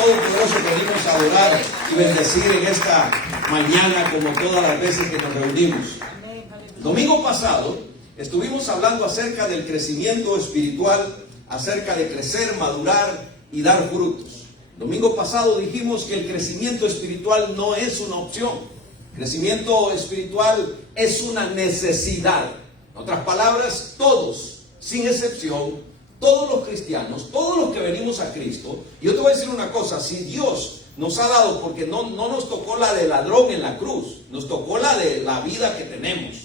Todopoderoso que venimos a adorar y bendecir en esta mañana como todas las veces que nos reunimos. El domingo pasado estuvimos hablando acerca del crecimiento espiritual, acerca de crecer, madurar y dar frutos. El domingo pasado dijimos que el crecimiento espiritual no es una opción. El crecimiento espiritual es una necesidad. En otras palabras, todos, sin excepción, todos los cristianos, todos los que venimos a Cristo, yo te voy a decir una cosa, si Dios nos ha dado, porque no nos tocó la del ladrón en la cruz, nos tocó la de la vida que tenemos.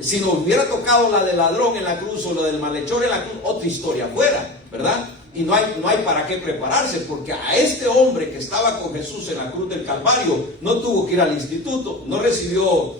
Si nos hubiera tocado la del ladrón en la cruz o la del malhechor en la cruz, otra historia fuera, ¿verdad? Y no hay para qué prepararse, porque a este hombre que estaba con Jesús en la cruz del Calvario no tuvo que ir al instituto, no recibió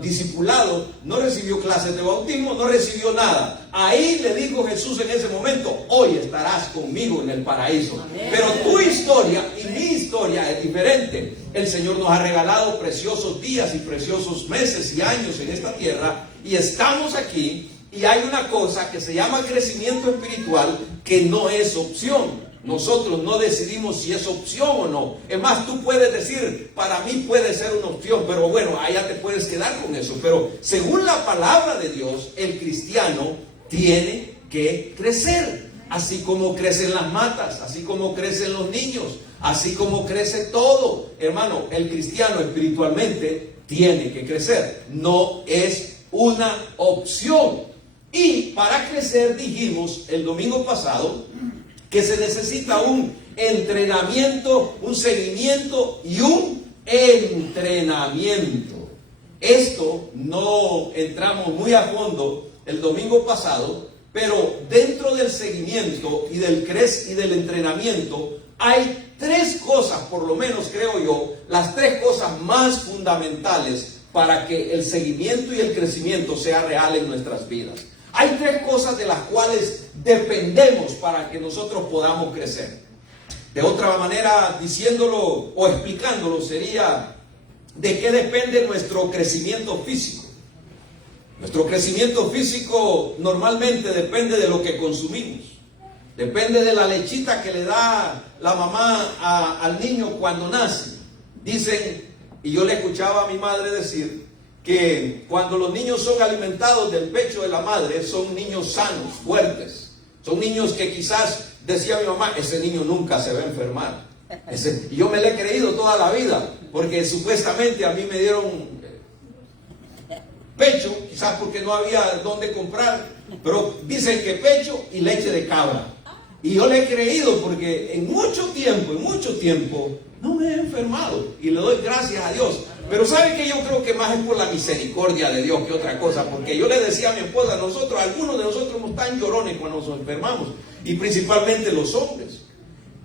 discipulado, no recibió clases de bautismo, no recibió nada. Ahí le dijo Jesús en ese momento: hoy estarás conmigo en el paraíso. Amén. Pero tu historia y mi historia es diferente. El Señor nos ha regalado preciosos días y preciosos meses y años en esta tierra, y estamos aquí. Y hay una cosa que se llama crecimiento espiritual que no es opción. Nosotros no decidimos si es opción o no. Es más, tú puedes decir, para mí puede ser una opción, pero bueno, allá te puedes quedar con eso. Pero según la palabra de Dios, el cristiano tiene que crecer. Así como crecen las matas, así como crecen los niños, así como crece todo. Hermano, el cristiano espiritualmente tiene que crecer. No es una opción. Y para crecer, dijimos el domingo pasado, que se necesita un entrenamiento, un seguimiento y un entrenamiento. Esto no entramos muy a fondo el domingo pasado, pero dentro del seguimiento y del entrenamiento hay tres cosas, por lo menos creo yo, las tres cosas más fundamentales para que el seguimiento y el crecimiento sea real en nuestras vidas. Hay tres cosas de las cuales dependemos para que nosotros podamos crecer. De otra manera, diciéndolo o explicándolo, sería: ¿de qué depende nuestro crecimiento físico? Nuestro crecimiento físico normalmente depende de lo que consumimos. Depende de la lechita que le da la mamá al niño cuando nace. Dicen, y yo le escuchaba a mi madre decir, que cuando los niños son alimentados del pecho de la madre, son niños sanos, fuertes. Son niños que quizás, decía mi mamá, ese niño nunca se va a enfermar. Y yo me lo he creído toda la vida, porque supuestamente a mí me dieron pecho, quizás porque no había dónde comprar, pero dicen que pecho y leche de cabra. Y yo le he creído porque en mucho tiempo no me he enfermado, y le doy gracias a Dios. Pero ¿sabe qué? Yo creo que más es por la misericordia de Dios que otra cosa, porque yo le decía a mi esposa, algunos de nosotros somos tan llorones cuando nos enfermamos, y principalmente los hombres.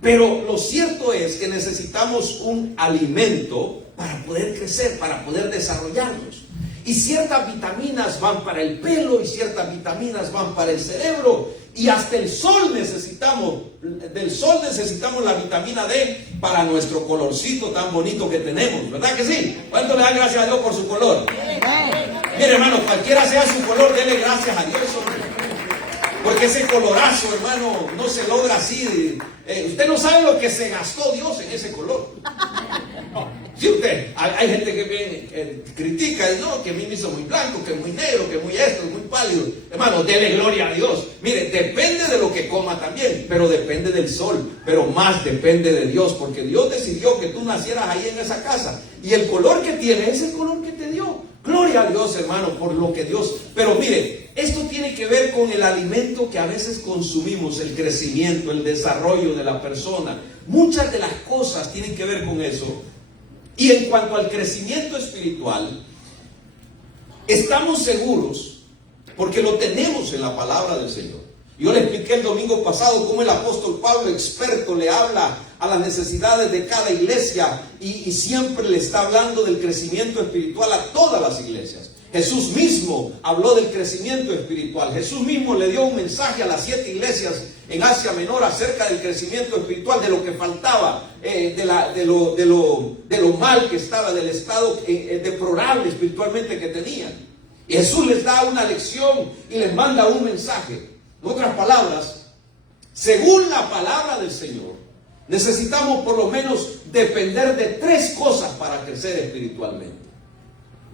Pero lo cierto es que necesitamos un alimento para poder crecer, para poder desarrollarnos. Y ciertas vitaminas van para el pelo, y ciertas vitaminas van para el cerebro, y hasta el sol necesitamos, del sol necesitamos la vitamina D para nuestro colorcito tan bonito que tenemos, ¿verdad que sí? ¿Cuánto le dan gracias a Dios por su color? Mire, hermano, cualquiera sea su color, dele gracias a Dios, hombre. Porque ese colorazo, hermano, no se logra así. Usted no sabe lo que se gastó Dios en ese color. Si usted, hay gente que critica y no, que a mí me hizo muy blanco, que muy negro, que muy esto, muy pálido. Hermano, dele gloria a Dios. Mire, depende de lo que coma también, pero depende del sol, pero más depende de Dios, porque Dios decidió que tú nacieras ahí en esa casa, y el color que tiene es el color que te dio. Gloria a Dios, hermano, por lo que Dios... Pero mire, esto tiene que ver con el alimento que a veces consumimos, el crecimiento, el desarrollo de la persona. Muchas de las cosas tienen que ver con eso. Y en cuanto al crecimiento espiritual, estamos seguros, porque lo tenemos en la palabra del Señor. Yo le expliqué el domingo pasado cómo el apóstol Pablo, experto, le habla a las necesidades de cada iglesia, y siempre le está hablando del crecimiento espiritual a todas las iglesias. Jesús mismo habló del crecimiento espiritual. Jesús mismo le dio un mensaje a las 7 iglesias en Asia Menor acerca del crecimiento espiritual, de lo que faltaba, de lo mal que estaba, del estado deplorable espiritualmente que tenían. Y Jesús les da una lección y les manda un mensaje. En otras palabras, según la palabra del Señor, necesitamos por lo menos depender de 3 cosas para crecer espiritualmente.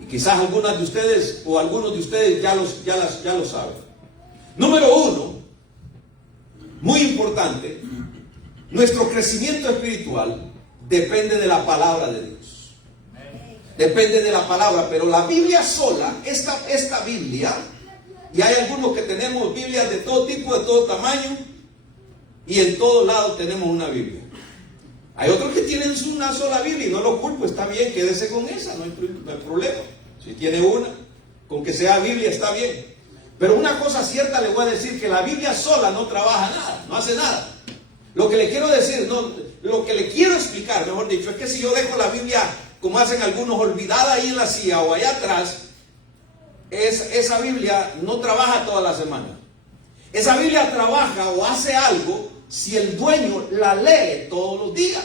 Y quizás algunas de ustedes o algunos de ustedes ya lo saben. Número 1, muy importante, nuestro crecimiento espiritual depende de la palabra de Dios. Depende de la palabra, pero la Biblia sola, esta Biblia, y hay algunos que tenemos Biblias de todo tipo, de todo tamaño, y en todos lados tenemos una Biblia. Hay otros que tienen una sola Biblia y no lo culpo, está bien, quédese con esa, no hay problema. Si tiene una, con que sea Biblia está bien. Pero una cosa cierta le voy a decir, que la Biblia sola no trabaja nada, no hace nada. Lo que le quiero decir, lo que le quiero explicar, mejor dicho, es que si yo dejo la Biblia, como hacen algunos, olvidada ahí en la silla o allá atrás, esa Biblia no trabaja toda la semana. Esa Biblia trabaja o hace algo si el dueño la lee todos los días.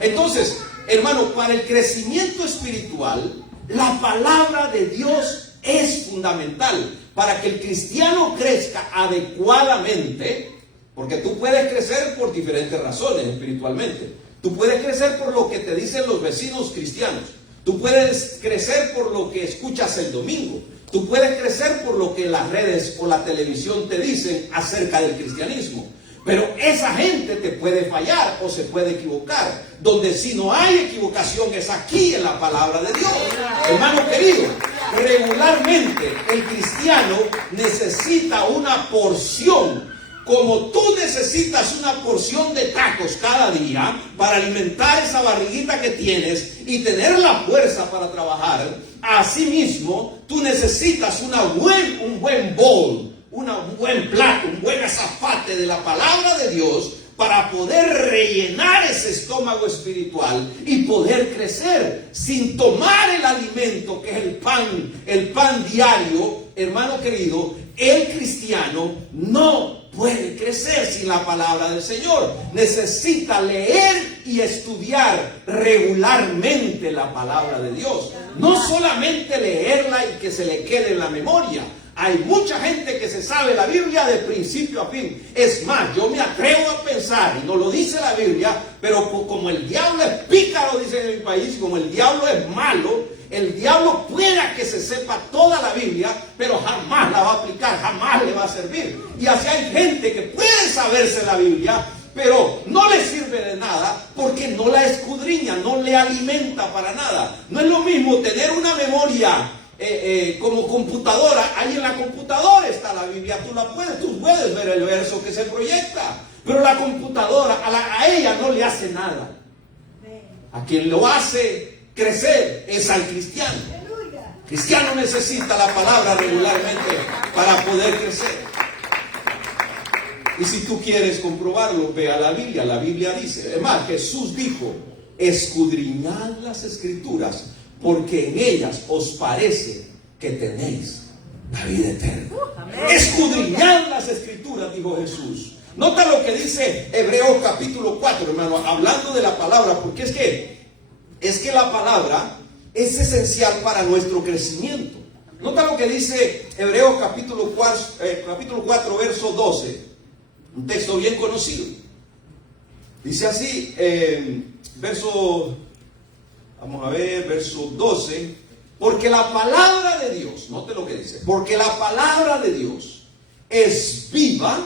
Entonces, hermano, para el crecimiento espiritual, la palabra de Dios es fundamental. Para que el cristiano crezca adecuadamente, porque tú puedes crecer por diferentes razones espiritualmente. Tú puedes crecer por lo que te dicen los vecinos cristianos. Tú puedes crecer por lo que escuchas el domingo. Tú puedes crecer por lo que las redes o la televisión te dicen acerca del cristianismo. Pero esa gente te puede fallar o se puede equivocar. Donde si no hay equivocación es aquí en la palabra de Dios. Hermano querido, regularmente el cristiano necesita una porción. Como tú necesitas una porción de tacos cada día para alimentar esa barriguita que tienes y tener la fuerza para trabajar, asimismo tú necesitas un buen bowl, un buen plato, un buen azafate de la palabra de Dios para poder rellenar ese estómago espiritual y poder crecer sin tomar el alimento que es el pan diario. Hermano querido, el cristiano no puede crecer sin la palabra del Señor. Necesita leer y estudiar regularmente la palabra de Dios. No solamente leerla y que se le quede en la memoria. Hay mucha gente que se sabe la Biblia de principio a fin. Es más, yo me atrevo a pensar, y no lo dice la Biblia, pero como el diablo es pícaro, dicen en mi país, como el diablo es malo, el diablo pueda que se sepa toda la Biblia, pero jamás la va a aplicar, jamás le va a servir. Y así hay gente que puede saberse la Biblia, pero no le sirve de nada porque no la escudriña, no le alimenta para nada. No es lo mismo tener una memoria como computadora. Ahí en la computadora está la Biblia, tú puedes ver el verso que se proyecta, pero la computadora a ella no le hace nada. A quien lo hace crecer es al cristiano. El cristiano necesita la palabra regularmente para poder crecer. Y si tú quieres comprobarlo, ve a la Biblia. La Biblia dice, además Jesús dijo, escudriñad las escrituras, porque en ellas os parece que tenéis la vida eterna. Escudriñad las escrituras, dijo Jesús. Nota lo que dice Hebreos capítulo 4, hermano, hablando de la palabra, porque es que la palabra es esencial para nuestro crecimiento. Nota lo que dice Hebreos capítulo 4, verso 12. Un texto bien conocido. Dice así, verso 12. Porque la palabra de Dios, note lo que dice, porque la palabra de Dios es viva,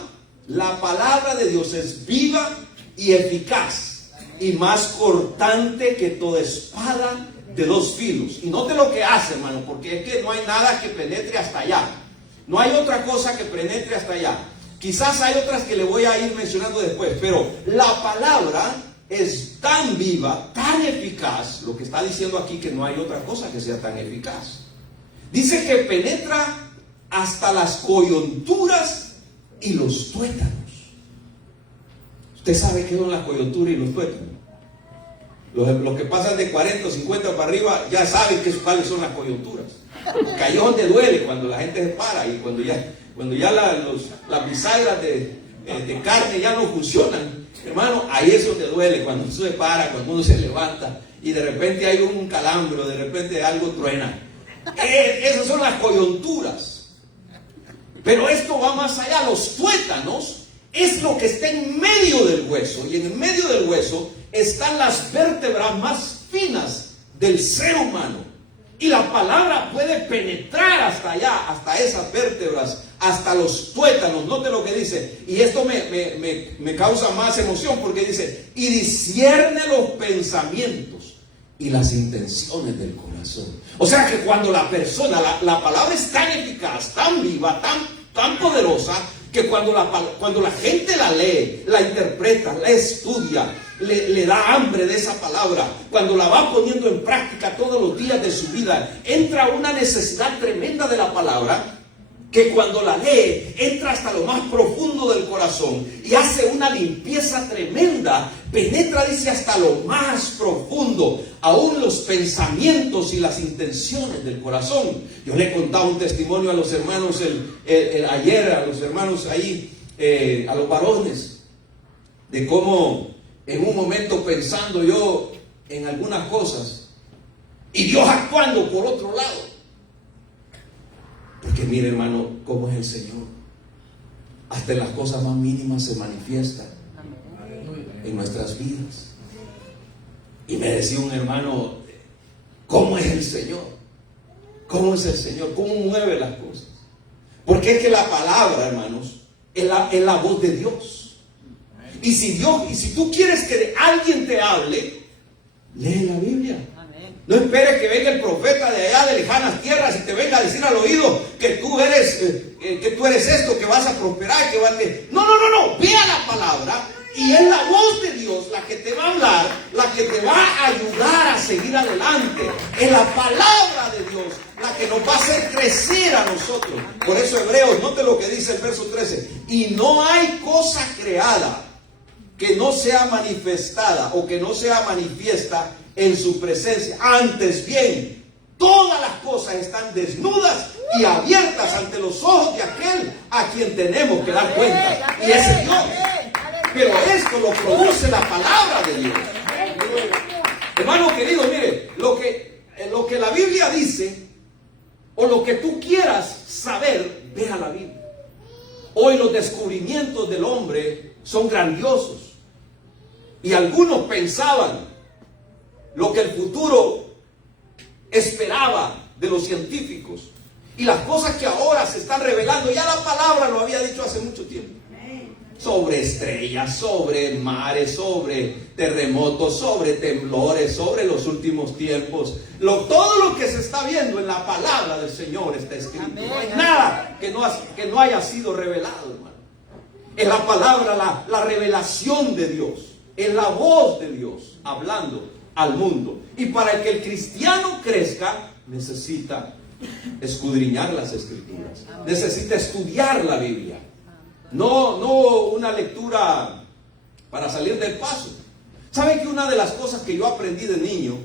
la palabra de Dios es viva y eficaz, y más cortante que toda espada de 2 filos. Y note lo que hace, hermano, porque es que no hay nada que penetre hasta allá. No hay otra cosa que penetre hasta allá. Quizás hay otras que le voy a ir mencionando después, pero la palabra es tan viva, tan eficaz, lo que está diciendo aquí, que no hay otra cosa que sea tan eficaz. Dice que penetra hasta las coyunturas y los tuétanos. Usted sabe qué son las coyunturas y los tuétanos. Los que pasan de 40 o 50 para arriba ya saben cuáles son las coyunturas. Porque ahí es donde duele, cuando la gente se para y cuando ya las bisagras de carne ya no funcionan. Hermano, ahí es donde duele, cuando uno se para, cuando uno se levanta y de repente hay un calambro, de repente algo truena. Esas son las coyunturas. Pero esto va más allá. Los tuétanos es lo que está en medio del hueso. Y en el medio del hueso están las vértebras más finas del ser humano. Y la palabra puede penetrar hasta allá, hasta esas vértebras, hasta los tuétanos. Note lo que dice. Y esto me causa más emoción porque dice, y discierne los pensamientos y las intenciones del corazón. O sea que cuando la persona, la palabra es tan eficaz, tan viva, tan poderosa, que cuando la gente la lee, la interpreta, la estudia, le da hambre de esa palabra, cuando la va poniendo en práctica todos los días de su vida, entra una necesidad tremenda de la palabra, que cuando la lee, entra hasta lo más profundo del corazón y hace una limpieza tremenda, penetra, dice, hasta lo más profundo, aún los pensamientos y las intenciones del corazón. Yo le he contado un testimonio a los hermanos ayer, a los hermanos ahí, a los varones, de cómo en un momento pensando yo en algunas cosas y Dios actuando por otro lado. Porque mire, hermano, cómo es el Señor. Hasta en las cosas más mínimas se manifiesta en nuestras vidas. Y me decía un hermano, ¿cómo es el Señor? ¿Cómo es el Señor? ¿Cómo mueve las cosas? Porque es que la palabra, hermanos, es la voz de Dios. Y si tú quieres que alguien te hable, lee la Biblia. No esperes que venga el profeta de allá de lejanas tierras y te venga a decir al oído que tú eres esto, que vas a prosperar, que vas a... No. Vea la palabra y es la voz de Dios la que te va a hablar, la que te va a ayudar a seguir adelante. Es la palabra de Dios la que nos va a hacer crecer a nosotros. Por eso Hebreos, note lo que dice el verso 13. Y no hay cosa creada que no sea manifestada o que no sea manifiesta en su presencia. Antes bien, todas las cosas están desnudas y abiertas ante los ojos de aquel a quien tenemos que dar cuenta, y ese es Dios. Pero esto lo produce la palabra de Dios. Hermano querido, mire, lo que la Biblia dice, o lo que tú quieras saber, vea la Biblia. Hoy los descubrimientos del hombre son grandiosos, y algunos pensaban lo que el futuro esperaba de los científicos, y las cosas que ahora se están revelando, ya la palabra lo había dicho hace mucho tiempo, sobre estrellas, sobre mares, sobre terremotos, sobre temblores, sobre los últimos tiempos. Todo lo que se está viendo en la palabra del Señor está escrito. No hay nada que no haya sido revelado, hermano. Es la palabra, la revelación de Dios, es la voz de Dios hablando al mundo. Y para que el cristiano crezca, necesita escudriñar las escrituras, necesita estudiar la Biblia. No una lectura para salir del paso. ¿Sabe que una de las cosas que yo aprendí de niño,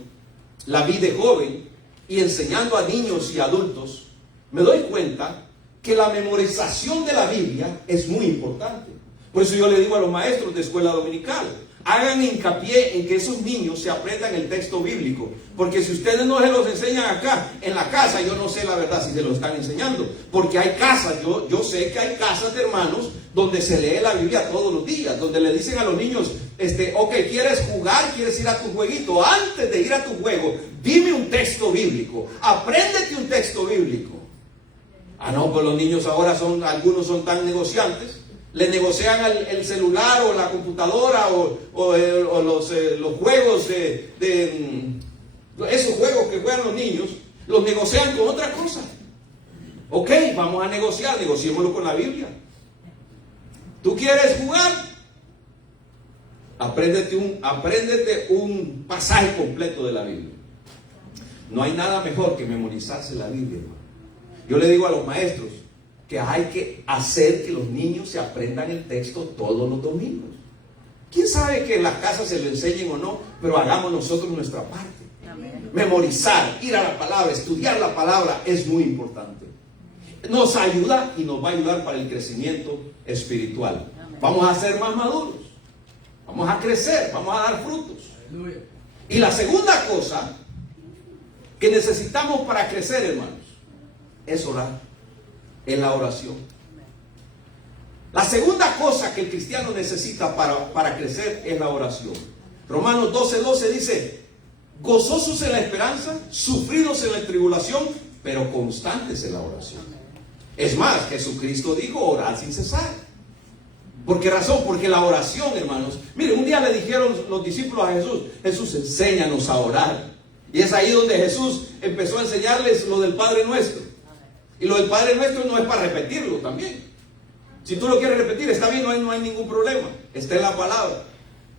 la vi de joven, y enseñando a niños y adultos, me doy cuenta que la memorización de la Biblia es muy importante? Por eso yo le digo a los maestros de escuela dominical, hagan hincapié en que esos niños se aprendan el texto bíblico, porque si ustedes no se los enseñan acá, en la casa, yo no sé la verdad si se lo están enseñando, porque hay casas, yo sé que hay casas de hermanos donde se lee la Biblia todos los días, donde le dicen a los niños, ok, ¿quieres jugar? ¿Quieres ir a tu jueguito? Antes de ir a tu juego, dime un texto bíblico, apréndete un texto bíblico. No, pues los niños ahora algunos son tan negociantes. Le negocian el celular o la computadora o los juegos esos juegos que juegan los niños, los negocian con otra cosa. Ok, vamos a negociar, negociémoslo con la Biblia. ¿Tú quieres jugar? Apréndete un pasaje completo de la Biblia. No hay nada mejor que memorizarse la Biblia, hermano. Yo le digo a los maestros que hay que hacer que los niños se aprendan el texto todos los domingos. ¿Quién sabe que en las casas se lo enseñen o no? Pero hagamos nosotros nuestra parte. Amén. Memorizar, ir a la palabra, estudiar la palabra es muy importante. Nos ayuda y nos va a ayudar para el crecimiento espiritual. Amén. Vamos a ser más maduros, vamos a crecer, vamos a dar frutos. Aleluya. Y la segunda cosa que necesitamos para crecer, hermanos, es orar. En la oración. La segunda cosa que el cristiano necesita para crecer es la oración. Romanos 12:12 dice: gozosos en la esperanza, sufridos en la tribulación, pero constantes en la oración. Es más, Jesucristo dijo: orad sin cesar. ¿Por qué razón? Porque la oración, hermanos, miren, un día le dijeron los discípulos a Jesús: Jesús, enséñanos a orar. Y es ahí donde Jesús empezó a enseñarles lo del Padre Nuestro. Y lo del Padre Nuestro no es para repetirlo también. Si tú lo quieres repetir, está bien, no hay ningún problema. Está en la palabra.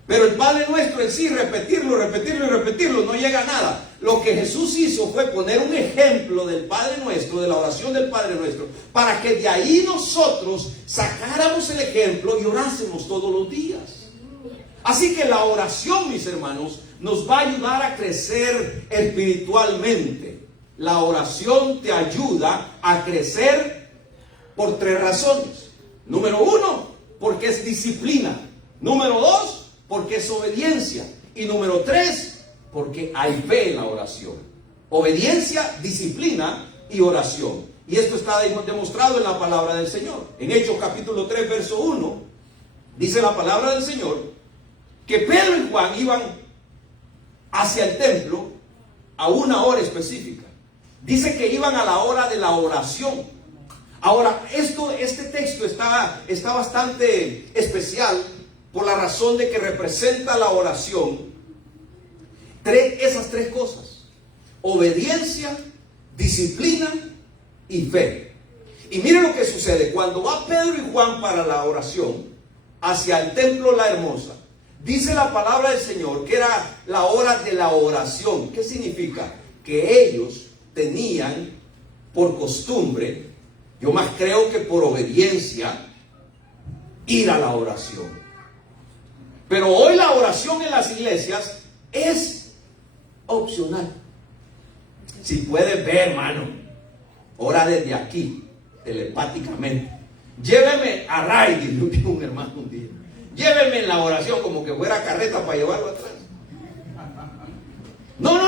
Pero el Padre Nuestro en sí, repetirlo, no llega a nada. Lo que Jesús hizo fue poner un ejemplo del Padre Nuestro, de la oración del Padre Nuestro, para que de ahí nosotros sacáramos el ejemplo y orásemos todos los días. Así que la oración, mis hermanos, nos va a ayudar a crecer espiritualmente. La oración te ayuda a crecer por 3 razones. Número 1, porque es disciplina. Número 2, porque es obediencia. Y número 3, porque hay fe en la oración. Obediencia, disciplina y oración. Y esto está demostrado en la palabra del Señor. En Hechos capítulo 3, verso 1, dice la palabra del Señor que Pedro y Juan iban hacia el templo a una hora específica. Dice que iban a la hora de la oración. Ahora, este texto está bastante especial por la razón de que representa la oración esas 3 cosas: obediencia, disciplina y fe. Y miren lo que sucede cuando va Pedro y Juan para la oración hacia el templo La Hermosa. Dice la palabra del Señor que era la hora de la oración. ¿Qué significa? Que ellos tenían por costumbre, yo más creo que por obediencia, ir a la oración. Pero hoy la oración en las iglesias es opcional. Si puedes ver, hermano, ora desde aquí, telepáticamente. Lléveme a Ray, dijo un hermano un día. Lléveme en la oración como que fuera carreta para llevarlo atrás. No.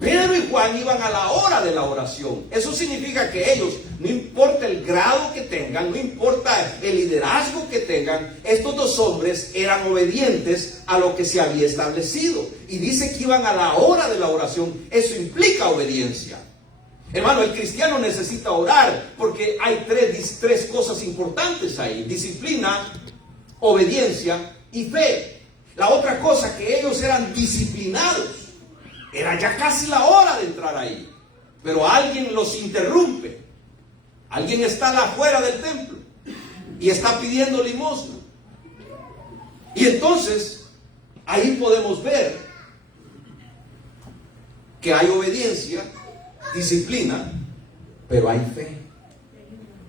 Pedro y Juan iban a la hora de la oración. Eso significa que ellos, no importa el grado que tengan, no importa el liderazgo que tengan, estos 2 hombres eran obedientes a lo que se había establecido. Y dice que iban a la hora de la oración. Eso implica obediencia. Hermano, el cristiano necesita orar porque hay 3 cosas importantes ahí: disciplina, obediencia y fe. La otra cosa, que ellos eran disciplinados. Era ya casi la hora de entrar ahí, pero alguien los interrumpe. Alguien está afuera del templo y está pidiendo limosna. Y entonces ahí podemos ver que hay obediencia, disciplina, pero hay fe.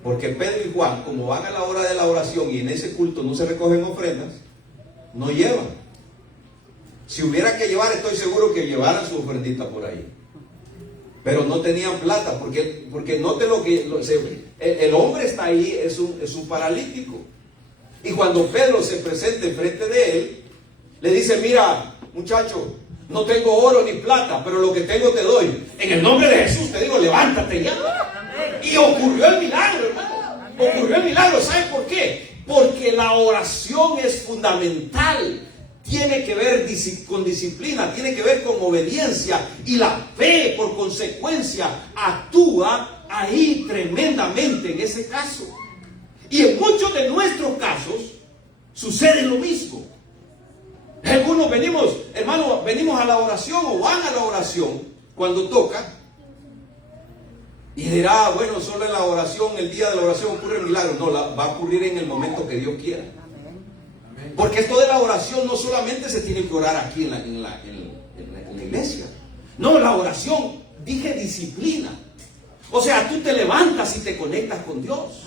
Porque Pedro y Juan, como van a la hora de la oración y en ese culto no se recogen ofrendas, no llevan. Si hubiera que llevar, estoy seguro que llevaran su ofrendita por ahí. Pero no tenían plata, porque note lo que el hombre está ahí, es un paralítico. Y cuando Pedro se presenta enfrente de él, le dice: mira, muchacho, no tengo oro ni plata, pero lo que tengo te doy. En el nombre de Jesús te digo, levántate ya. Y ocurrió el milagro, hermano. Ocurrió el milagro. ¿Saben por qué? Porque la oración es fundamental. Tiene que ver con disciplina, tiene que ver con obediencia, y la fe, por consecuencia, actúa ahí tremendamente en ese caso. Y en muchos de nuestros casos sucede lo mismo. Algunos venimos a la oración o van a la oración cuando toca, y dirá: bueno, solo en la oración, el día de la oración ocurre el milagro. No, va a ocurrir en el momento que Dios quiera. Porque esto de la oración no solamente se tiene que orar aquí en la iglesia. No, la oración, dije disciplina. O sea, tú te levantas y te conectas con Dios.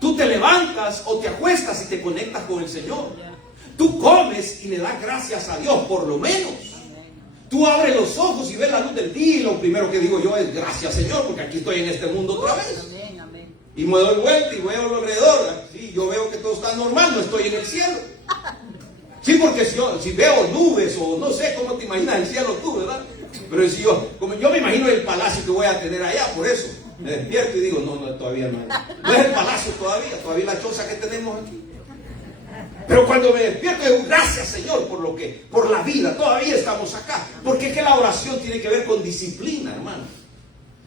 Tú te levantas o te acuestas y te conectas con el Señor. Tú comes y le das gracias a Dios, por lo menos. Tú abres los ojos y ves la luz del día, y lo primero que digo yo es: gracias, Señor, porque aquí estoy en este mundo otra vez. Y me doy vuelta y veo alrededor. Sí, yo veo que todo está normal, no estoy en el cielo. Sí, porque si veo nubes o no sé cómo te imaginas el cielo tú, ¿verdad? Pero si como yo me imagino el palacio que voy a tener allá, por eso me despierto y digo, no, todavía no. No es el palacio todavía la choza que tenemos aquí. Pero cuando me despierto digo, gracias Señor por la vida, todavía estamos acá. Porque es que la oración tiene que ver con disciplina, hermano.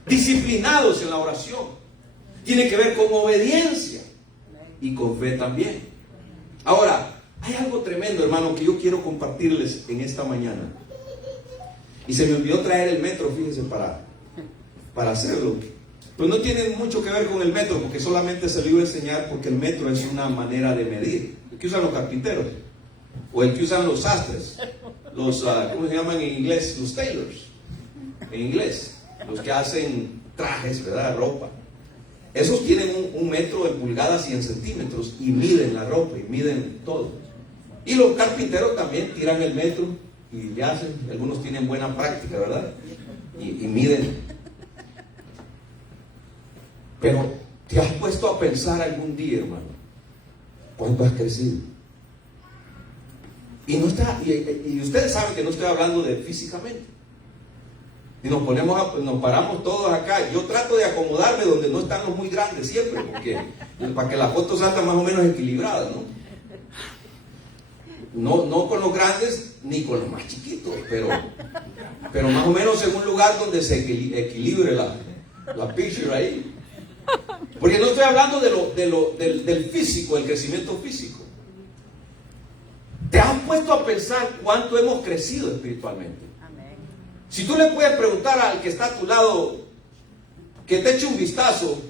Disciplinados en la oración. Tiene que ver con obediencia y con fe también. Ahora, hay algo tremendo, hermano, que yo quiero compartirles en esta mañana. Y se me olvidó traer el metro, fíjense, para hacerlo. Pues no tiene mucho que ver con el metro, porque solamente se lo iba a enseñar porque el metro es una manera de medir. El que usan los carpinteros, o el que usan los sastres, los, ¿cómo se llaman en inglés? Los tailors, en inglés, los que hacen trajes, ¿verdad? Ropa. Esos tienen un metro de pulgadas y en centímetros y miden la ropa y miden todo. Y los carpinteros también tiran el metro y le hacen, algunos tienen buena práctica, ¿verdad? Y miden. Pero ¿te has puesto a pensar algún día, hermano, cuánto has crecido? Y ustedes saben que no estoy hablando de físicamente. Y nos paramos todos acá. Yo trato de acomodarme donde no están los muy grandes siempre, para que la foto salga más o menos equilibrada, ¿no? No con los grandes ni con los más chiquitos, pero más o menos en un lugar donde se equilibre la picture ahí. Porque no estoy hablando del físico, del crecimiento físico. ¿Te has puesto a pensar cuánto hemos crecido espiritualmente? Si tú le puedes preguntar al que está a tu lado, que te eche un vistazo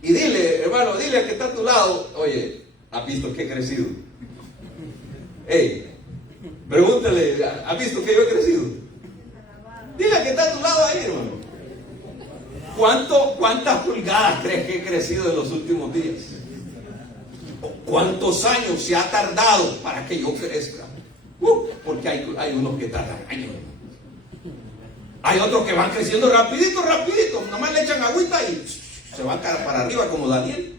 y dile, hermano, dile al que está a tu lado, oye, ¿has visto que he crecido? Hey, pregúntale, ¿has visto que yo he crecido? Dile al que está a tu lado ahí, hermano. ¿Cuántas pulgadas crees que he crecido en los últimos días? ¿Cuántos años se ha tardado para que yo crezca? Porque hay unos que tardan años. Hay otros que van creciendo rapidito, nomás le echan agüita y se van para arriba como Daniel.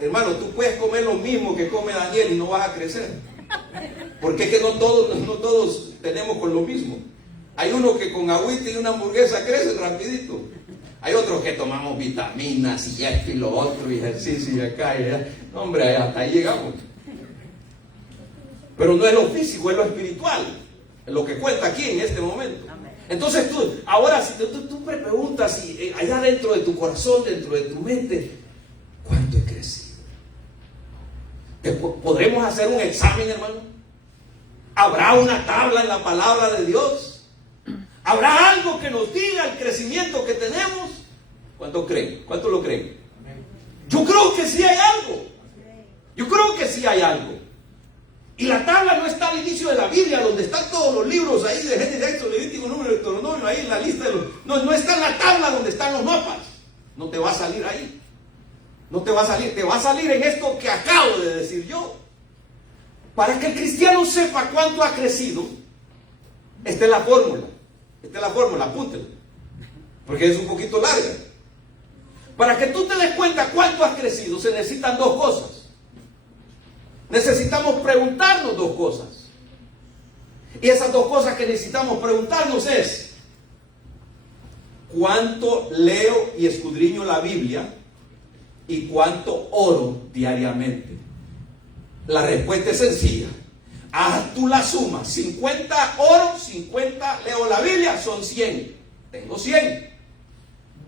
Hermano, tú puedes comer lo mismo que come Daniel y no vas a crecer. Porque es que no todos tenemos con lo mismo. Hay uno que con agüita y una hamburguesa crece rapidito. Hay otros que tomamos vitaminas y esto y lo otro, y ejercicio y acá y allá. No, hombre, hasta ahí llegamos. Pero no es lo físico, es lo espiritual. Es lo que cuenta aquí en este momento. Entonces ahora si tú me preguntas allá dentro de tu corazón, dentro de tu mente, ¿cuánto he crecido? ¿Podremos hacer un examen, hermano? ¿Habrá una tabla en la palabra de Dios? ¿Habrá algo que nos diga el crecimiento que tenemos? ¿Cuánto creen? ¿Cuánto lo creen? Yo creo que sí hay algo. Yo creo que sí hay algo. Y la tabla no está al inicio de la Biblia, donde están todos los libros ahí de Génesis, Éxodo, Levítico, Número, Deuteronomio, ahí en la lista de los... No está en la tabla donde están los mapas. No te va a salir ahí. No te va a salir. Te va a salir en esto que acabo de decir yo. Para que el cristiano sepa cuánto ha crecido, esta es la fórmula. Esta es la fórmula, apúntela. Porque es un poquito larga. Para que tú te des cuenta cuánto has crecido, se necesitan dos cosas. Necesitamos preguntarnos dos cosas. Y esas dos cosas que necesitamos preguntarnos es: ¿cuánto leo y escudriño la Biblia? ¿Y cuánto oro diariamente? La respuesta es sencilla. Haz tú la suma. 50 oro, 50 leo la Biblia, son 100. Tengo 100.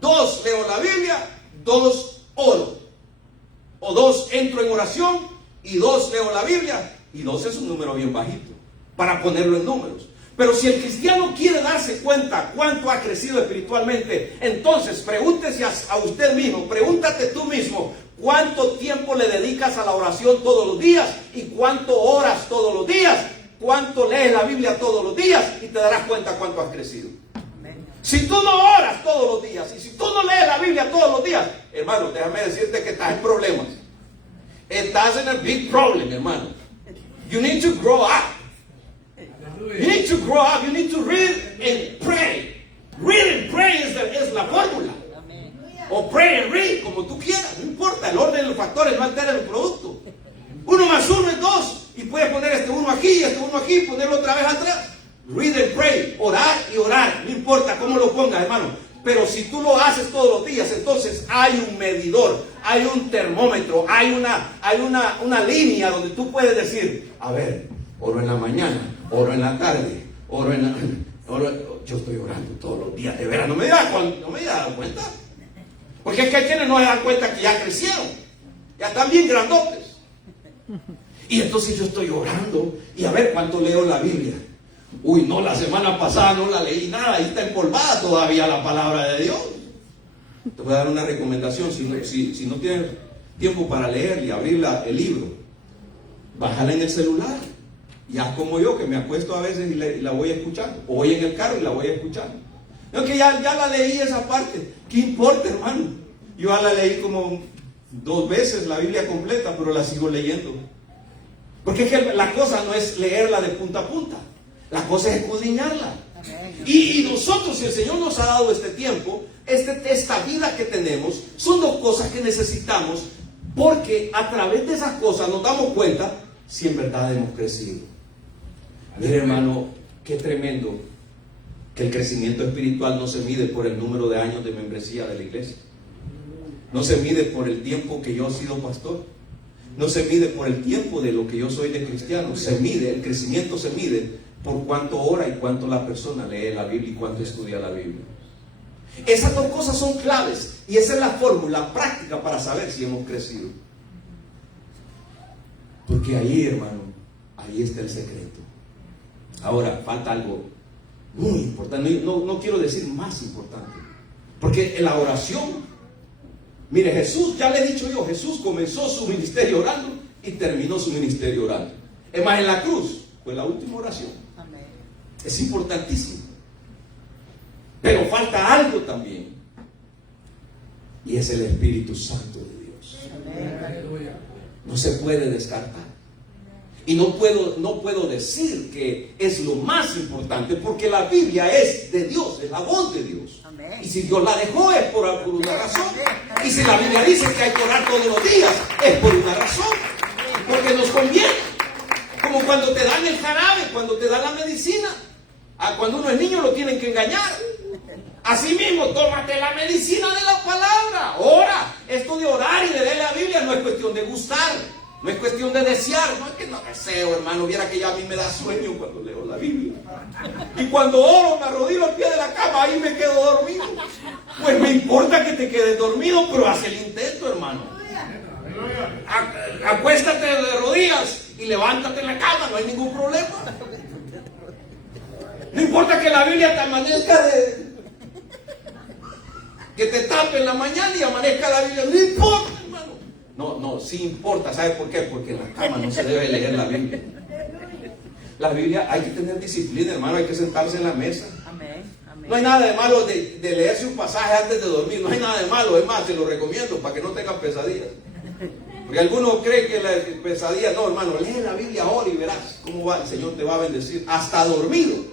2 leo la Biblia, 2 oro. O 2 entro en oración y 2 leo la Biblia. Y 2 es un número bien bajito para ponerlo en números. Pero si el cristiano quiere darse cuenta cuánto ha crecido espiritualmente, entonces pregúntese a usted mismo, pregúntate tú mismo, ¿cuánto tiempo le dedicas a la oración todos los días? ¿Y cuánto oras todos los días? ¿Cuánto lees la Biblia todos los días? Y te darás cuenta cuánto has crecido. Si tú no oras todos los días y si tú no lees la Biblia todos los días, hermano, déjame decirte que estás en problemas. Estás en a big problem, hermano. You need to grow up. You need to grow up. You need to read and pray. Read and pray es la fórmula. O pray and read, como tú quieras. No importa, el orden de los factores no altera el producto. 1 más 1 es 2. Y puedes poner este 1 aquí y este 1 aquí y ponerlo otra vez atrás. Read and pray. Orar y orar. No importa cómo lo pongas, hermano. Pero si tú lo haces todos los días, entonces hay un medidor, hay un termómetro, hay una línea donde tú puedes decir, a ver, oro en la mañana, oro en la tarde, yo estoy orando todos los días. De veras, no me he dado cuenta. Porque es que hay quienes no se dan cuenta que ya crecieron, ya están bien grandotes. Y entonces yo estoy orando y a ver cuánto leo la Biblia. Uy, no, la semana pasada no la leí nada, ahí está empolvada todavía la palabra de Dios. Te voy a dar una recomendación, si no tienes tiempo para leer y abrir el libro, bájala en el celular. Ya como yo, que me acuesto a veces y la voy escuchando, o voy en el carro y la voy escuchando. Yo que ya la leí esa parte, ¿qué importa, hermano? Yo ya la leí como 2 veces la Biblia completa, pero la sigo leyendo. Porque es que la cosa no es leerla de punta a punta. La cosa es escudriñarla. Y nosotros, si el Señor nos ha dado este tiempo, esta vida que tenemos, son 2 cosas que necesitamos, porque a través de esas cosas nos damos cuenta si en verdad hemos crecido. Mire, hermano, qué tremendo que el crecimiento espiritual no se mide por el número de años de membresía de la iglesia. No se mide por el tiempo que yo he sido pastor. No se mide por el tiempo de lo que yo soy de cristiano. El crecimiento se mide por cuánto ora y cuánto la persona lee la Biblia y cuánto estudia la Biblia. Esas 2 cosas son claves y esa es la fórmula práctica para saber si hemos crecido. Porque ahí, hermano, ahí está el secreto. Ahora, falta algo muy importante, no quiero decir más importante, porque en la oración, mire, Jesús, ya le he dicho yo, Jesús comenzó su ministerio orando y terminó su ministerio orando. Es más, en la cruz fue la última oración. Amén. Es importantísimo. Pero falta algo también, y es el Espíritu Santo de Dios. Amén. No se puede descartar. Y no puedo decir que es lo más importante, porque la Biblia es de Dios, es la voz de Dios. Amén. Y si Dios la dejó es por una razón. Y si la Biblia dice que hay que orar todos los días, es por una razón. Porque nos conviene. Como cuando te dan el jarabe, cuando te dan la medicina. Cuando uno es niño lo tienen que engañar. Así mismo, tómate la medicina de la palabra. Ora. Esto de orar y de leer la Biblia no es cuestión de gustar. No es cuestión de desear. No es que no deseo, hermano. Viera que ya a mí me da sueño cuando leo la Biblia. Y cuando oro, me arrodillo al pie de la cama, ahí me quedo dormido. Pues me importa que te quedes dormido, pero haz el intento, hermano. Acuéstate de rodillas y levántate en la cama, no hay ningún problema. No importa que la Biblia te amanezca que te tape en la mañana y amanezca la Biblia, no importa, hermano. No, sí importa. ¿Sabe por qué? Porque en la cama no se debe leer la Biblia. La Biblia hay que tener disciplina, hermano, hay que sentarse en la mesa. Amén. No hay nada de malo de leerse un pasaje antes de dormir, no hay nada de malo, es más, se lo recomiendo para que no tengan pesadillas. Porque algunos creen que la pesadilla, no, hermano, lee la Biblia ahora y verás cómo va, el Señor te va a bendecir. Hasta dormido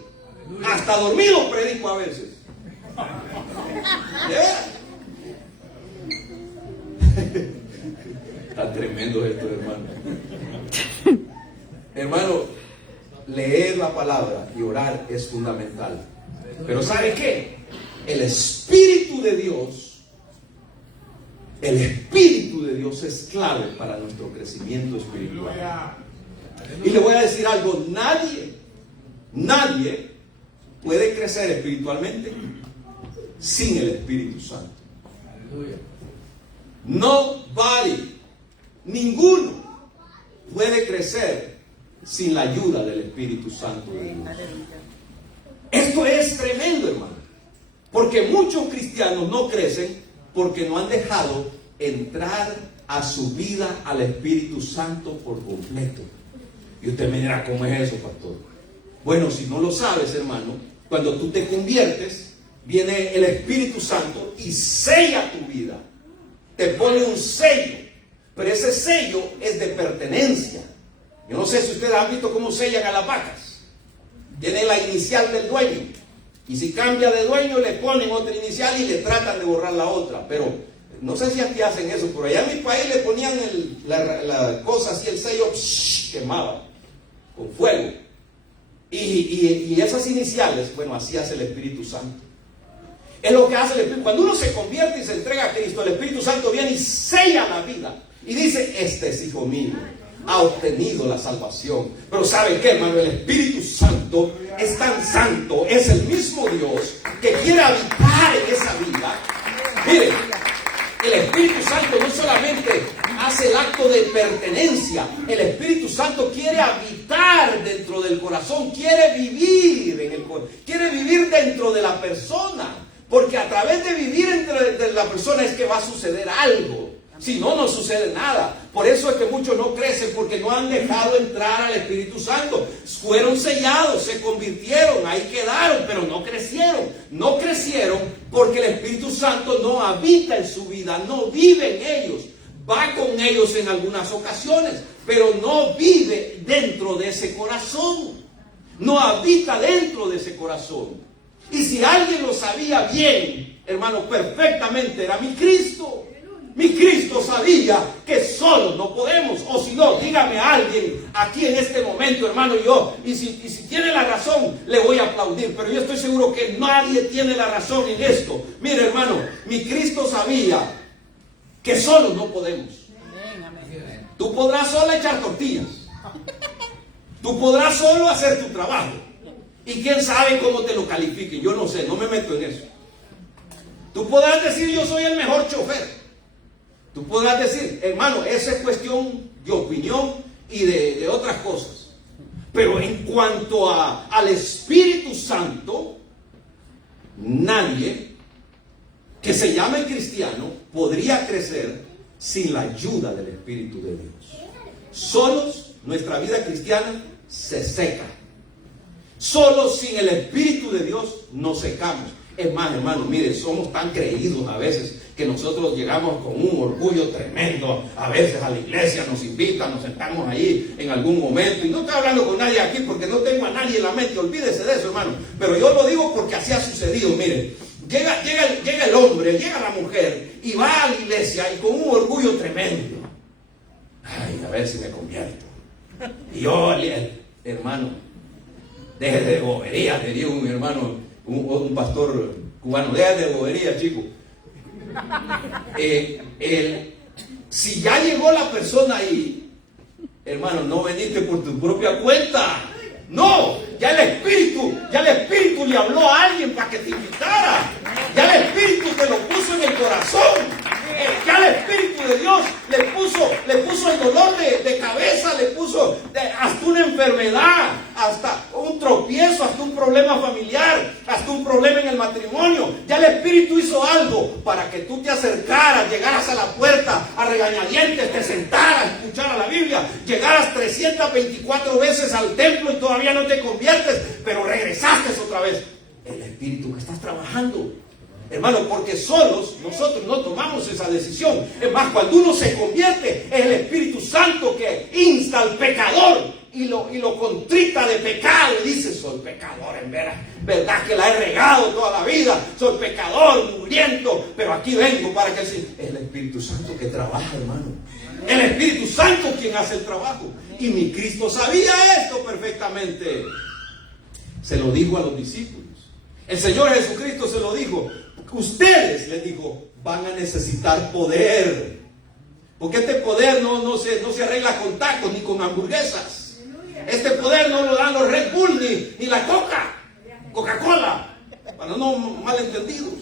predico a veces. ¿Yeah? Está tremendo esto, hermano. Hermano, leer la palabra y orar es fundamental. Pero ¿sabe qué? El Espíritu de Dios es clave para nuestro crecimiento espiritual. Y le voy a decir algo, nadie puede crecer espiritualmente sin el Espíritu Santo. Ninguno puede crecer sin la ayuda del Espíritu Santo de Dios. Esto es tremendo, hermano, porque muchos cristianos no crecen porque no han dejado entrar a su vida al Espíritu Santo por completo. Y usted me dirá, ¿cómo es eso, pastor? Bueno, si no lo sabes, hermano, cuando tú te conviertes, viene el Espíritu Santo y sella tu vida. Te pone un sello, pero ese sello es de pertenencia. Yo no sé si ustedes han visto cómo sellan a las vacas. Tiene la inicial del dueño. Y si cambia de dueño, le ponen otra inicial y le tratan de borrar la otra. Pero no sé si aquí hacen eso, pero allá en mi país le ponían la cosa así, el sello, quemaba con fuego. Y esas iniciales, bueno, así hace el Espíritu Santo. Es lo que hace el Espíritu. Cuando uno se convierte y se entrega a Cristo, el Espíritu Santo viene y sella la vida. Y dice, este es hijo mío, ha obtenido la salvación. Pero ¿sabe qué, hermano? El Espíritu Santo es tan santo, es el mismo Dios que quiere habitar en esa vida. Mire, el Espíritu Santo no solamente hace el acto de pertenencia, el Espíritu Santo quiere habitar dentro del corazón, quiere vivir en el corazón, quiere vivir dentro de la persona. Porque a través de vivir entre la persona es que va a suceder algo. Si no, no sucede nada. Por eso es que muchos no crecen, porque no han dejado entrar al Espíritu Santo. Fueron sellados, se convirtieron, ahí quedaron, pero no crecieron. No crecieron porque el Espíritu Santo no habita en su vida, no vive en ellos. Va con ellos en algunas ocasiones, pero no vive dentro de ese corazón. No habita dentro de ese corazón. Y si alguien lo sabía bien, hermano, perfectamente, era mi Cristo. Mi Cristo sabía que solo no podemos. O si no, dígame a alguien aquí en este momento, hermano, y si tiene la razón, le voy a aplaudir. Pero yo estoy seguro que nadie tiene la razón en esto. Mire, hermano, mi Cristo sabía que solo no podemos. Tú podrás solo echar tortillas. Tú podrás solo hacer tu trabajo. Y quién sabe cómo te lo califiquen. Yo no sé, no me meto en eso. Tú podrás decir, yo soy el mejor chofer. Tú podrás decir, hermano, esa es cuestión de opinión y de otras cosas. Pero en cuanto al Espíritu Santo, nadie que se llame cristiano podría crecer sin la ayuda del Espíritu de Dios. Solos, nuestra vida cristiana se seca. Solo sin el Espíritu de Dios nos secamos. Es más, hermano, mire, somos tan creídos a veces que nosotros llegamos con un orgullo tremendo. A veces a la iglesia nos invitan, nos sentamos ahí en algún momento. Y no estoy hablando con nadie aquí porque no tengo a nadie en la mente. Olvídese de eso, hermano. Pero yo lo digo porque así ha sucedido. Mire, llega el hombre, llega la mujer y va a la iglesia y con un orgullo tremendo. Ay, a ver si me convierto. Y yo, hermano, deje de bobería, le digo mi hermano, un pastor cubano, deje de bobería, chico. Si ya llegó la persona ahí, hermano, no veniste por tu propia cuenta. No, ya el Espíritu le habló a alguien para que te invitara. Ya el Espíritu te lo puso en el corazón. Ya el Espíritu de Dios le puso el dolor de cabeza, le puso hasta una enfermedad, hasta un tropiezo, hasta un problema familiar, hasta un problema en el matrimonio. Ya el Espíritu hizo algo para que tú te acercaras, llegaras a la puerta, a regañadientes, te sentaras, escucharas la Biblia, llegaras 324 veces al templo y todavía no te conviertes, pero regresaste otra vez. El Espíritu que estás trabajando. Hermano, porque solos nosotros no tomamos esa decisión. Es más, cuando uno se convierte, es el Espíritu Santo que insta al pecador y lo contrita de pecado. Y dice, soy pecador, en verdad que la he regado toda la vida. Soy pecador, muriendo, pero aquí vengo para que es el Espíritu Santo que trabaja, hermano. El Espíritu Santo quien hace el trabajo. Y mi Cristo sabía esto perfectamente. Se lo dijo a los discípulos. El Señor Jesucristo se lo dijo. Ustedes, les dijo, van a necesitar poder. Porque este poder no se arregla con tacos ni con hamburguesas. Este poder no lo dan los Red Bull ni la Coca-Cola. Para no malentendidos.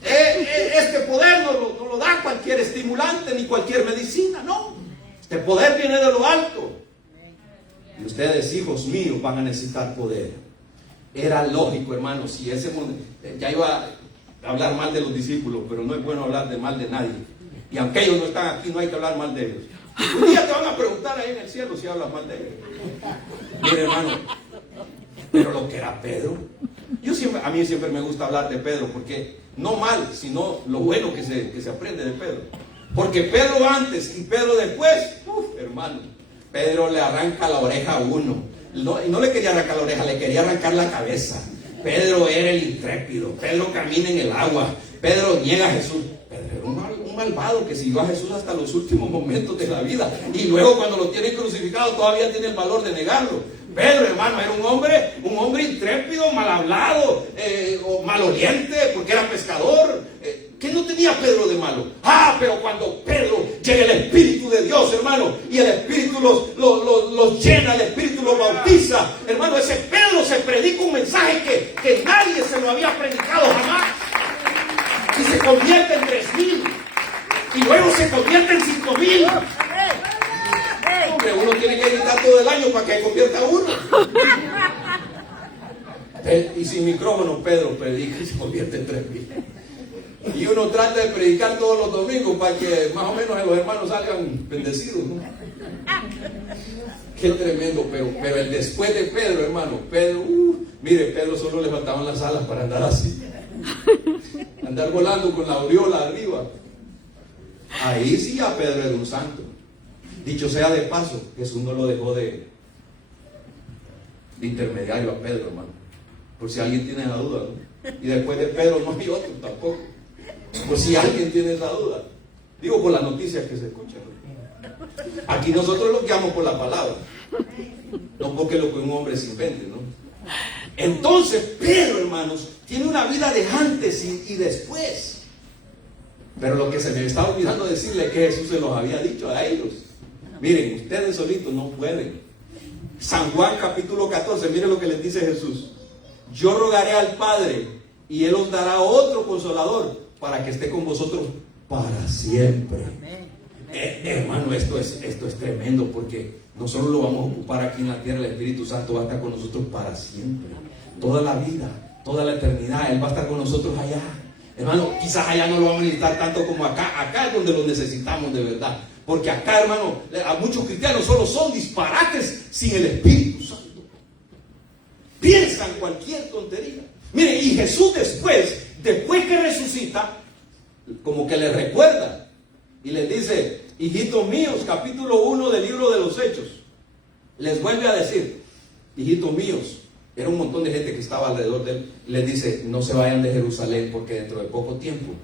Este poder no lo da cualquier estimulante ni cualquier medicina, no. Este poder viene de lo alto. Y ustedes, hijos míos, van a necesitar poder. Era lógico, hermanos, si ya iba a hablar mal de los discípulos, pero no es bueno hablar mal de nadie. Y aunque ellos no están aquí, no hay que hablar mal de ellos. Un día te van a preguntar ahí en el cielo si hablas mal de ellos. Mire, hermano, pero lo que era Pedro, a mí siempre me gusta hablar de Pedro, porque no mal, sino lo bueno que se aprende de Pedro. Porque Pedro antes y Pedro después, hermano, Pedro le arranca la oreja a uno. Y no le quería arrancar la oreja, le quería arrancar la cabeza. Pedro era el intrépido. Pedro camina en el agua. Pedro niega a Jesús. Pedro era un malvado que siguió a Jesús hasta los últimos momentos de la vida. Y luego cuando lo tienen crucificado todavía tiene el valor de negarlo. Pedro, hermano, era un hombre intrépido, mal hablado, o maloliente, porque era pescador. ¿Qué no tenía Pedro de malo? Pero cuando Pedro llega el Espíritu de Dios, hermano, y el Espíritu los llena, el Espíritu los bautiza, hermano, ese Pedro se predica un mensaje que nadie se lo había predicado jamás. Y se convierte en 3,000. Y luego se convierte en 5,000. Hombre, uno tiene que gritar todo el año para que convierta uno. Y sin micrófono, Pedro predica y se convierte en 3,000. Y uno trata de predicar todos los domingos para que más o menos los hermanos salgan bendecidos, ¿no? Qué tremendo, pero el después de Pedro, hermano, mire, Pedro solo le faltaban las alas para andar así. Andar volando con la aureola arriba. Ahí sí a Pedro era un santo. Dicho sea de paso, Jesús no lo dejó de intermediario a Pedro, hermano. Por si alguien tiene la duda, ¿no? Y después de Pedro no hay otro tampoco. Por si alguien tiene esa duda. Digo por las noticias que se escuchan, ¿no? Aquí nosotros lo guiamos por la palabra, no porque lo que un hombre se invente, ¿no? Entonces Pedro, hermanos, tiene una vida de antes y después. Pero lo que se me está olvidando decirle es que Jesús se los había dicho a ellos. Miren, ustedes solitos no pueden. San Juan capítulo 14, miren lo que les dice Jesús. Yo rogaré al Padre y Él os dará otro consolador para que esté con vosotros para siempre. Hermano, esto es tremendo, porque no solo lo vamos a ocupar aquí en la tierra, el Espíritu Santo va a estar con nosotros para siempre. Toda la vida, toda la eternidad, Él va a estar con nosotros allá. Hermano, quizás allá no lo vamos a necesitar tanto como acá. Acá es donde lo necesitamos de verdad. Porque acá, hermano, a muchos cristianos solo son disparates sin el Espíritu Santo. Piensan cualquier tontería. Mire, y Jesús después que resucita, como que les recuerda y les dice: hijitos míos, capítulo 1 del libro de los Hechos, les vuelve a decir: hijitos míos. Era un montón de gente que estaba alrededor de él. Les dice: no se vayan de Jerusalén, porque dentro de poco tiempo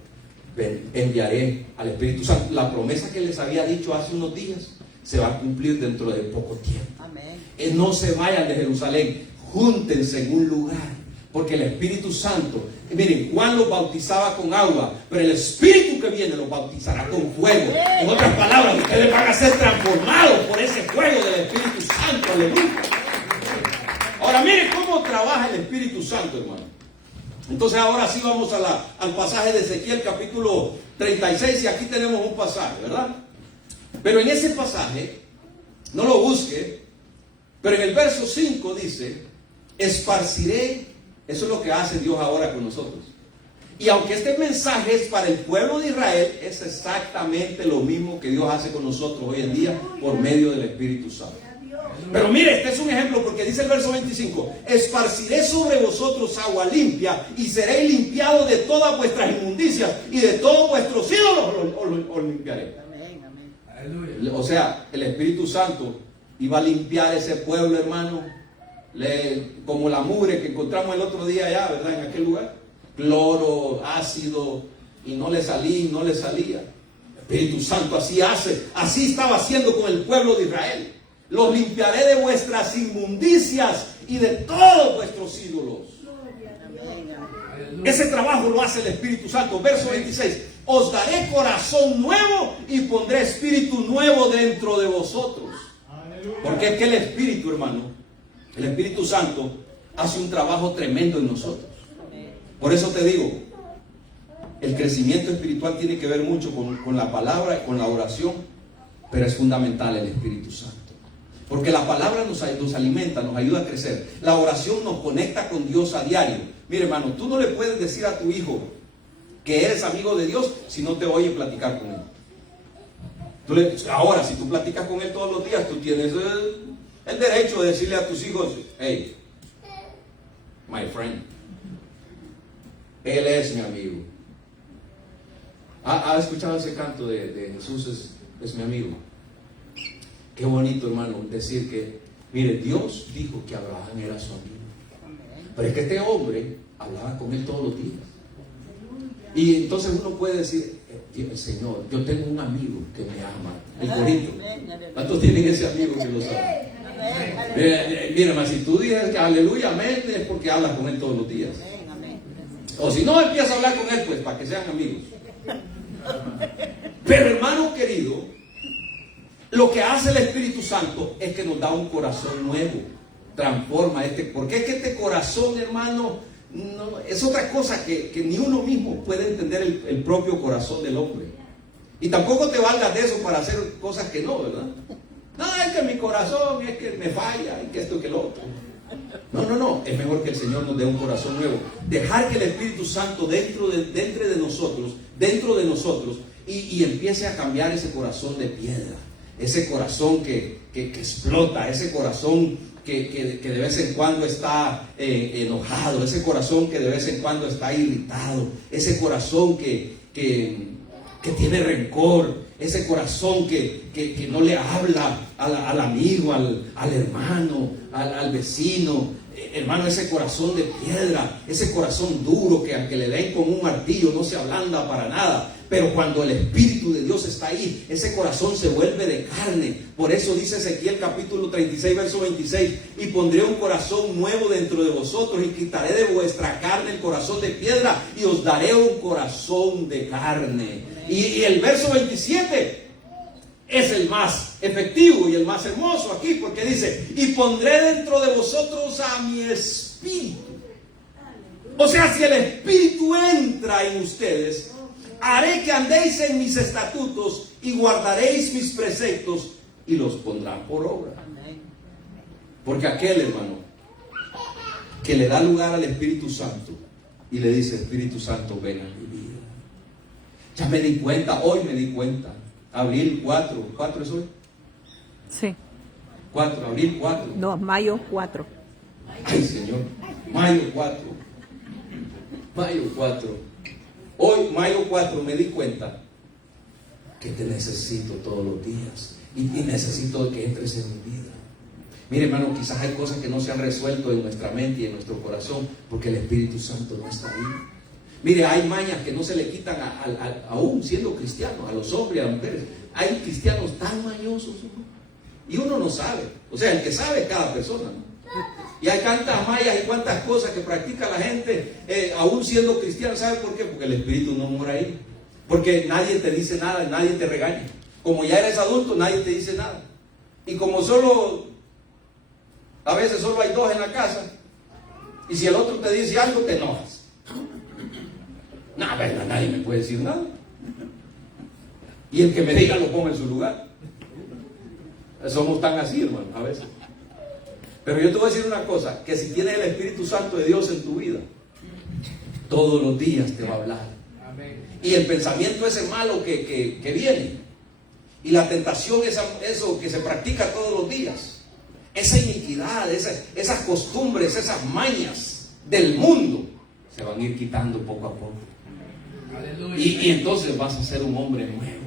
enviaré al Espíritu Santo. La promesa que les había dicho hace unos días se va a cumplir dentro de poco tiempo. Amén. No se vayan de Jerusalén, júntense en un lugar, porque el Espíritu Santo, miren, Juan los bautizaba con agua, pero el Espíritu que viene los bautizará con fuego. En otras palabras, ustedes van a ser transformados por ese fuego del Espíritu Santo. Aleluya. Ahora mire cómo trabaja el Espíritu Santo, hermano. Entonces ahora sí vamos al pasaje de Ezequiel capítulo 36, y aquí tenemos un pasaje, ¿verdad? Pero en ese pasaje, no lo busque, pero en el verso 5 dice: esparciré. Eso es lo que hace Dios ahora con nosotros. Y aunque este mensaje es para el pueblo de Israel, es exactamente lo mismo que Dios hace con nosotros hoy en día por medio del Espíritu Santo. Pero mire, este es un ejemplo, porque dice el verso 25: esparciré sobre vosotros agua limpia, y seréis limpiados de todas vuestras inmundicias, y de todos vuestros ídolos os limpiaré. O sea, el Espíritu Santo iba a limpiar ese pueblo, hermano, como la mugre que encontramos el otro día allá, ¿verdad? En aquel lugar, cloro, ácido, y no le salía. El Espíritu Santo así hace, así estaba haciendo con el pueblo de Israel. Los limpiaré de vuestras inmundicias y de todos vuestros ídolos. Ese trabajo lo hace el Espíritu Santo. Verso 26: os daré corazón nuevo y pondré espíritu nuevo dentro de vosotros. Porque es que el Espíritu, hermano, el Espíritu Santo hace un trabajo tremendo en nosotros. Por eso te digo, el crecimiento espiritual tiene que ver mucho con la palabra y con la oración, pero es fundamental el Espíritu Santo. Porque la palabra nos alimenta, nos ayuda a crecer. La oración nos conecta con Dios a diario. Mire, hermano, tú no le puedes decir a tu hijo que eres amigo de Dios si no te oye platicar con él. Ahora, si tú platicas con él todos los días, tú tienes el derecho de decirle a tus hijos: hey, my friend, él es mi amigo. ¿Ha escuchado ese canto de Jesús es mi amigo? Qué bonito, hermano, decir que, mire, Dios dijo que Abraham era su amigo. Pero es que este hombre hablaba con él todos los días. Y entonces uno puede decir, Señor, yo tengo un amigo que me ama, el corito. ¿Cuántos tienen ese amigo que lo sabe? Mira, si tú dices que aleluya, amén, es porque hablas con él todos los días. O si no, empiezas a hablar con él, pues, para que sean amigos. Pero hermano querido, lo que hace el Espíritu Santo es que nos da un corazón nuevo, transforma porque es que este corazón, hermano, no, es otra cosa que ni uno mismo puede entender el propio corazón del hombre. Y tampoco te valgas de eso para hacer cosas que no, ¿verdad? No, es que mi corazón es que me falla, y que esto y que lo otro. No, es mejor que el Señor nos dé un corazón nuevo. Dejar que el Espíritu Santo dentro de nosotros, y empiece a cambiar ese corazón de piedra, ese corazón que explota, ese corazón que de vez en cuando está enojado, ese corazón que de vez en cuando está irritado, ese corazón que tiene rencor, ese corazón que no le habla al amigo, al hermano, al vecino. Hermano, ese corazón de piedra, ese corazón duro que aunque le den con un martillo no se ablanda para nada. Pero cuando el Espíritu de Dios está ahí, ese corazón se vuelve de carne. Por eso dice Ezequiel capítulo 36, verso 26: y pondré un corazón nuevo dentro de vosotros, y quitaré de vuestra carne el corazón de piedra, y os daré un corazón de carne. Y el verso 27 es el más efectivo y el más hermoso aquí, porque dice: y pondré dentro de vosotros a mi Espíritu. O sea, si el Espíritu entra en ustedes, haré que andéis en mis estatutos y guardaréis mis preceptos y los pondrán por obra. Porque aquel, hermano, que le da lugar al Espíritu Santo y le dice: Espíritu Santo, ven a mi vida. Ya me di cuenta, hoy me di cuenta. Abril 4, ¿4 es hoy? Sí. 4, abril 4. No, mayo 4. Ay, Señor, mayo 4. Mayo 4. Hoy, mayo 4, me di cuenta que te necesito todos los días y necesito que entres en mi vida. Mire, hermano, quizás hay cosas que no se han resuelto en nuestra mente y en nuestro corazón porque el Espíritu Santo no está ahí. Mire, hay mañas que no se le quitan aún siendo cristianos, a los hombres y a las mujeres. Hay cristianos tan mañosos, ¿no? Y uno no sabe. O sea, el que sabe es cada persona, ¿no? Y hay tantas mallas y cuantas cosas que practica la gente, aún siendo cristiano. ¿Sabe por qué? Porque el Espíritu no mora ahí. Porque nadie te dice nada, nadie te regaña. Como ya eres adulto, nadie te dice nada. Y como a veces solo hay dos en la casa, y si el otro te dice algo, te enojas. No, verdad, nadie me puede decir nada. Y el que me diga lo pongo en su lugar. Somos tan así, hermano, a veces. Pero yo te voy a decir una cosa, que si tienes el Espíritu Santo de Dios en tu vida, todos los días te va a hablar. Y el pensamiento ese malo que viene, y la tentación, eso que se practica todos los días, esa iniquidad, esas costumbres, esas mañas del mundo, se van a ir quitando poco a poco. Y entonces vas a ser un hombre nuevo.